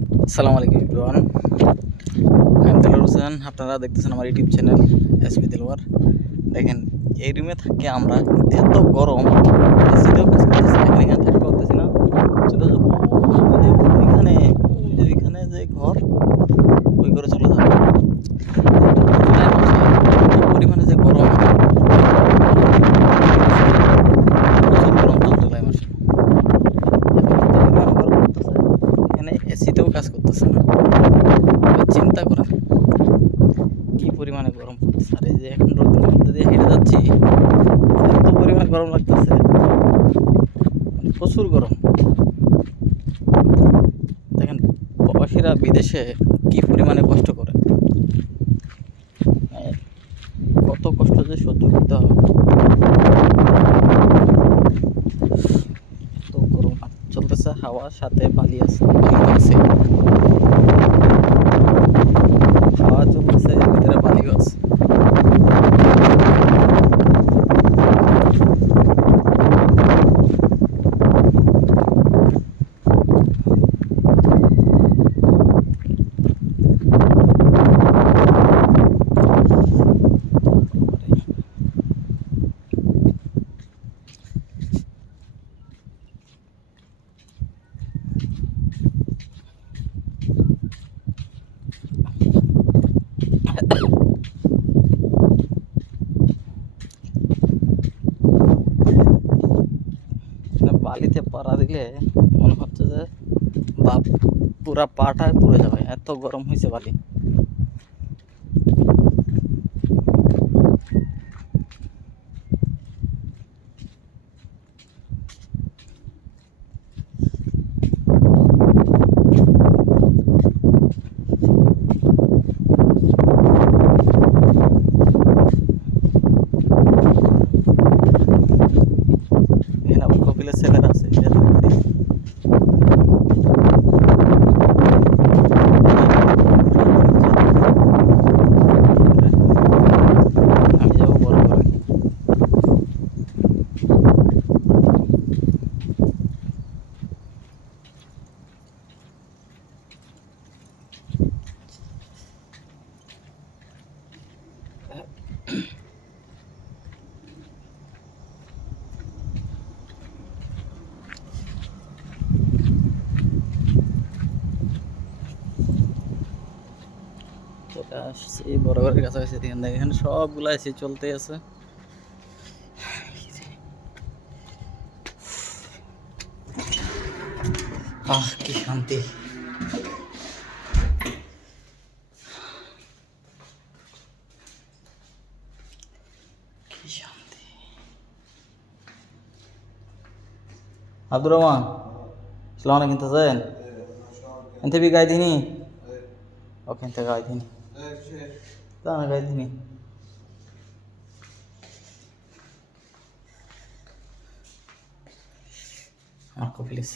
আসসালামু আলাইকুম এভরিওয়ান, আমি দেলোয়ার হোসেন। আপনারা দেখতেছেন আমার ইউটিউব চ্যানেল এসপি দেলোয়ার। দেখেন, এই রুমে থাকি আমরা, এত গরম, এসিতেও কাজ করতেছি না, এখানে থাকতে পারতেছি না। চলে যাবো ওইখানে, ওই যে ওইখানে যে ঘর, ওই ঘরে চলে যাবো। এত পরিমাণে যে গরম, প্রচুর গরম তো জুলাই মাসে। এখন এত পরিমাণে গরম করতেছে, এখানে এসিতেও কাজ করতেছে না। এবার চিন্তা করেন কি পরিমাণে গরম পড়তেছে। আর এই যে এখন রোদের মধ্যে দিয়ে হেঁটে যাচ্ছি, এত পরিমাণে গরম লাগতেছে, মানে প্রচুর গরম। দেখেন, প্রবাসীরা বিদেশে কি পরিমাণে কষ্ট করে, মানে কত কষ্ট যে সহ্য করতে হবে। এত গরম, আর চলতেছে হাওয়ার সাথে বালি আছে, বালি আছে, হাওয়া চলতেছে, এর ভিতরে বালিও আছে। মানে বালিতে পাড়া দিলে মনে হচ্ছে যে বাপ, পুরা পাটায় পুড়ে যাবে, এত গরম হয়েছে বালি। এখানে আবার কপিলের ছেলেরা আছে, এই যে দুই ভাই। আমি যাবো বড় করে। চলে আসছি বড় ঘরের কাছাকাছি। দেখেন, এখানে সবগুলা এসি চলতে আছে। আহ, কি শান্তি! কি শান্তি! আব্দুর রহমান, সালাম আলাইকুম। তাজেন انت भी قاعدين؟ اوكي انت قاعدين؟ لا انا قاعدين. ماركو فيليس.